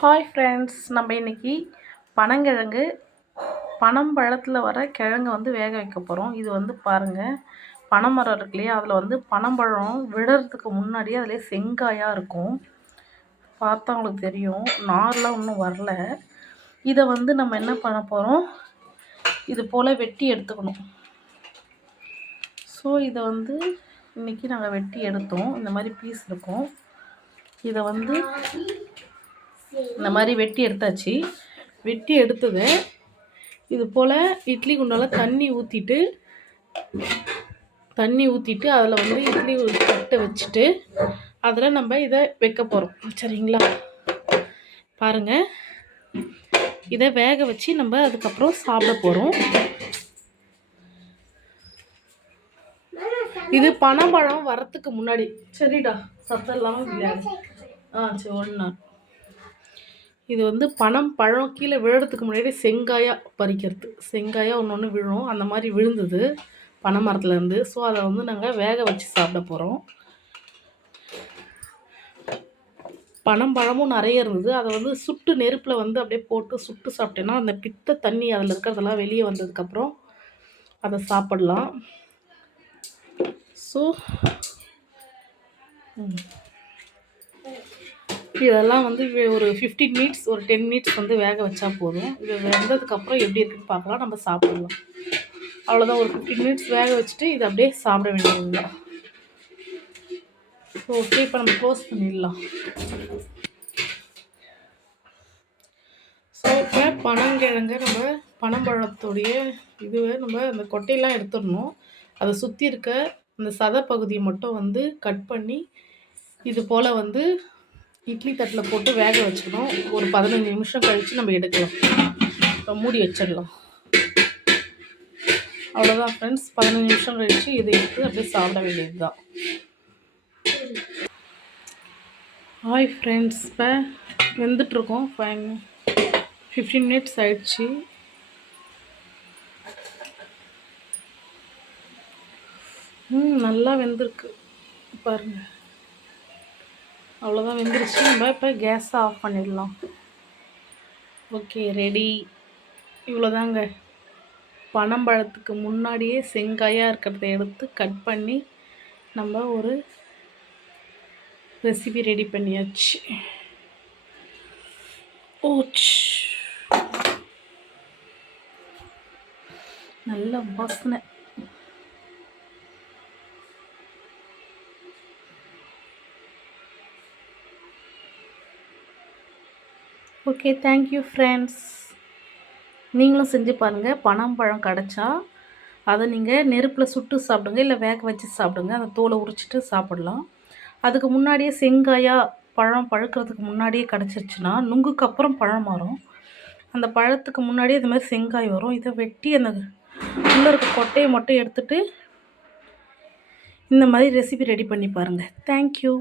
Hi friends, நம்ம இன்றைக்கி பனங்கிழங்கு பனம்பழத்தில் வர கிழங்கு வந்து வேக வைக்க போகிறோம். இது வந்து பாருங்கள், பனைமரம் இருக்கு இல்லையா, அதில் வந்து பனம்பழம் விடுறதுக்கு முன்னாடியே அதிலே செங்காயாக இருக்கும். பார்த்தா உங்களுக்கு தெரியும், நார்லாம் இன்னும் வரல. இதை வந்து நம்ம என்ன பண்ண போகிறோம், இது போல் வெட்டி எடுத்துக்கணும். ஸோ இதை வந்து இன்றைக்கி நாங்கள் வெட்டி எடுத்தோம். இந்த மாதிரி பீஸ் இருக்கும். இதை வந்து இந்த மாதிரி வெட்டி எடுத்தாச்சு. வெட்டி எடுத்தது இது போல் இட்லி குண்டால் தண்ணி ஊற்றிட்டு அதில் வந்து இட்லி தட்டை வச்சுட்டு அதில் நம்ம இதை வைக்க போகிறோம். சரிங்களா? பாருங்கள், இதை வேக வச்சு நம்ம அதுக்கப்புறம் சாப்பிட போகிறோம். இது பனம்பழம் வரத்துக்கு முன்னாடி. சரிடா, சத்தெல்லாம் சரி ஒன்றா. இது வந்து பழம் கீழே விழுறதுக்கு முன்னாடி செங்காயாக பறிக்கிறது. செங்காயாக ஒன்று ஒன்று விழும், அந்த மாதிரி விழுந்தது பனை மரத்துலேருந்து. ஸோ அதை வந்து நாங்கள் வேக வச்சு சாப்பிட போகிறோம். பனம்பழமும் நிறைய இருந்தது. அதை வந்து சுட்டு நெருப்பில் வந்து அப்படியே போட்டு சுட்டு சாப்பிட்டேன்னா அந்த பித்த தண்ணி அதில் இருக்கிறதெல்லாம் வெளியே வந்ததுக்கப்புறம் அதை சாப்பிடலாம். ஸோ இதெல்லாம் வந்து ஒரு 15 மினிட்ஸ், ஒரு 10 மினிட்ஸ் வந்து வேக வச்சா போதும். இது வெந்ததுக்கப்புறம் எப்படி இருக்குன்னு பார்க்கலாம், நம்ம சாப்பிடலாம். அவ்வளோதான், ஒரு 15 மினிட்ஸ் வேக வச்சுட்டு இதை அப்படியே சாப்பிட வேண்டியது தான். ஓகே, இப்போ நம்ம க்ளோஸ் பண்ணிடலாம். ஸோ இப்போ பனங்கிழங்க நம்ம பனம்பழத்துடைய இதுவை நம்ம அந்த கொட்டையெல்லாம் எடுத்துடணும். அதை சுற்றி இருக்க அந்த சதை பகுதியை மட்டும் வந்து கட் பண்ணி இது போல் வந்து இட்லி தட்டில் போட்டு வேக வச்சுக்கணும். ஒரு 15 நிமிஷம் கழித்து நம்ம எடுக்கலாம். இப்போ மூடி வச்சிடலாம். அவ்வளோதான் ஃப்ரெண்ட்ஸ், 15 நிமிஷம் கழித்து இதை எடுத்து அப்படியே சாப்பிட வேண்டியது தான். ஹாய் ஃப்ரெண்ட்ஸ், இப்போ வெந்துட்டுருக்கோம். 15 மினிட்ஸ் ஆயிடுச்சு. நல்லா வெந்திருக்கு பாருங்கள். அவ்வளோதான், வெந்துருச்சு. நம்ம இப்போ கேஸை ஆஃப் பண்ணிடலாம். Okay, ready. இவ்வளோதாங்க. பனம்பழத்துக்கு முன்னாடியே செங்காயாக இருக்கிறத எடுத்து கட் பண்ணி நம்ம ஒரு ரெசிபி ரெடி பண்ணியாச்சு. ஓச், நல்ல வாசனை. Okay, thank you friends. நீங்களும் செஞ்சு பாருங்கள். பனம்பழம் கிடச்சா அதை நீங்கள் நெருப்பில் சுட்டு சாப்பிடுங்க, இல்லை வேக வச்சு சாப்பிடுங்க. அந்த தோலை உரிச்சிட்டு சாப்பிடலாம். அதுக்கு முன்னாடியே செங்காயாக பழம் பழுக்கிறதுக்கு முன்னாடியே கிடச்சிருச்சுன்னா நுங்குக்கு அப்புறம் பழம் வரும். அந்த பழத்துக்கு முன்னாடியே இது மாதிரி செங்காய் வரும். இதை வெட்டி அந்த உள்ளே இருக்க கொட்டையை மட்டும் எடுத்துகிட்டு இந்த மாதிரி ரெசிபி ரெடி பண்ணி பாருங்கள். தேங்க்யூ.